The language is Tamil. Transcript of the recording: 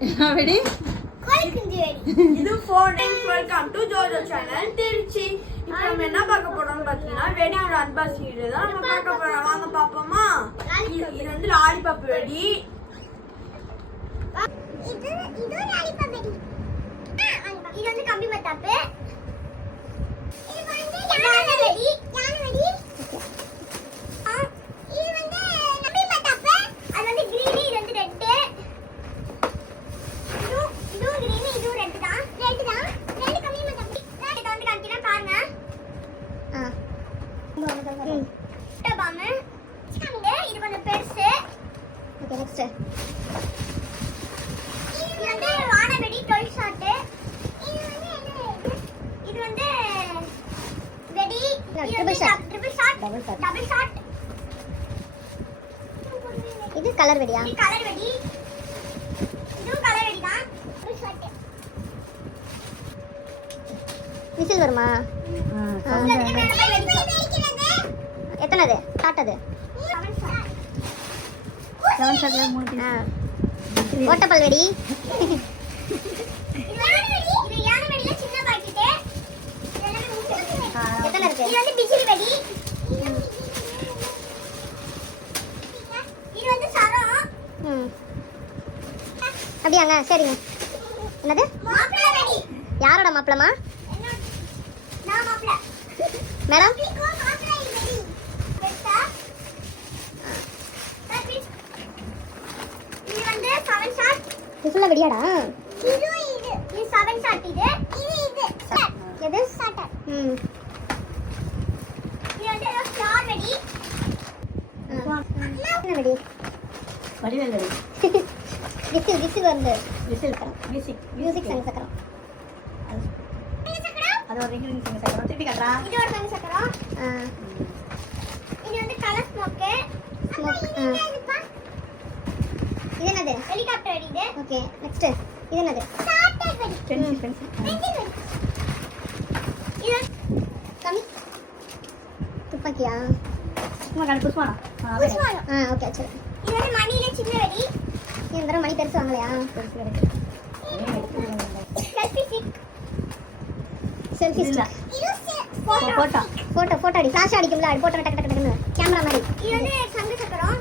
வெடி இது 4 names. Welcome to Jojo channel Trichy. இப்போ நம்ம என்ன பார்க்க போறோம்னு பார்த்தீங்கன்னா வெடியோட அன்பாக்சிங் வீடியோ தான் நம்ம பார்க்க போறோம். வாங்க பாப்போமா. இது வந்து லாலிபாப் வெடி. இது லாலிபாப் வெடி. இது வந்து கம்பி மத்தாப்பு. இது வந்து யானை வெடி. இது வந்து கம்பி மத்தாப்பு. அது வந்து கிரீன், இது வந்து ரெட். இது கிரீன், இது ரெட் தான். ரெட் கம்பி மத்தாப்பு. ரெட் வந்து காமிக்கிறேன் பாருங்க. பாமு இது கொஞ்சம் பெருசு. ஓகே நெக்ஸ்ட் இது வந்து வானவெடி 12 ஷாட். இது வந்து வெடி ட்ரிபிள் ஷாட் டபுள் ஷாட். இது கலர் வெடியா? இது கலர் வெடி. இதுவும் கலர் வெடி தான். Triple shot. விசில் வருமா? எத்தனது ஷாட்? அது 7 ஷாட்ல 3 பீஸ். ஓட்டப்பல் வெடி. இது யானை வெடில சின்ன பாக்கெட். எத்தனை இருக்கு? இது வந்து பிசில் வெடி. இது வந்து சரம். அப்படியாங்க, சரிங்க. என்னது? மாப்பிள வெடி. யாரோட மாப்பிளமா? நான் மாப்பிள. மேடம் விசில்ல வெடியாடா? இது 7 ஷாட். இது எது ஷாட்? இது வந்து ஸ்டார் வெடி. என்ன வெடி? வடிவேல் வெடி. விசில் வந்து விசில் மியூசிக் சங்க சக்கரம். அது ஒரு ரிங் சக்கரம். திருப்பி காட்றா. இது ஒரு சங்க சக்கரம். இது வந்து கலர் ஸ்மோக். இது என்னது? ஹெலிகாப்டர் வெடி இது. ஓகே நெக்ஸ்ட் இது என்னது? ஷார்ட்டர் வெடி. பென்சில் வெடி. இது கம்மி துப்பாக்கியா? புஷ்வானா. ஓகே சரி. இது வந்து மணில சின்ன வெடி. இந்த தடவை மணி பெருசு வாங்கலையா? பெருசு இருக்கு. Selfie stick. இது போட்டோ அடி ஃபிளாஷ் அடிக்கும்ல, அது போட்டோ டக் டக் டக்னு கேமரா மாதிரி. இது வந்து சங்கு சக்கரம்.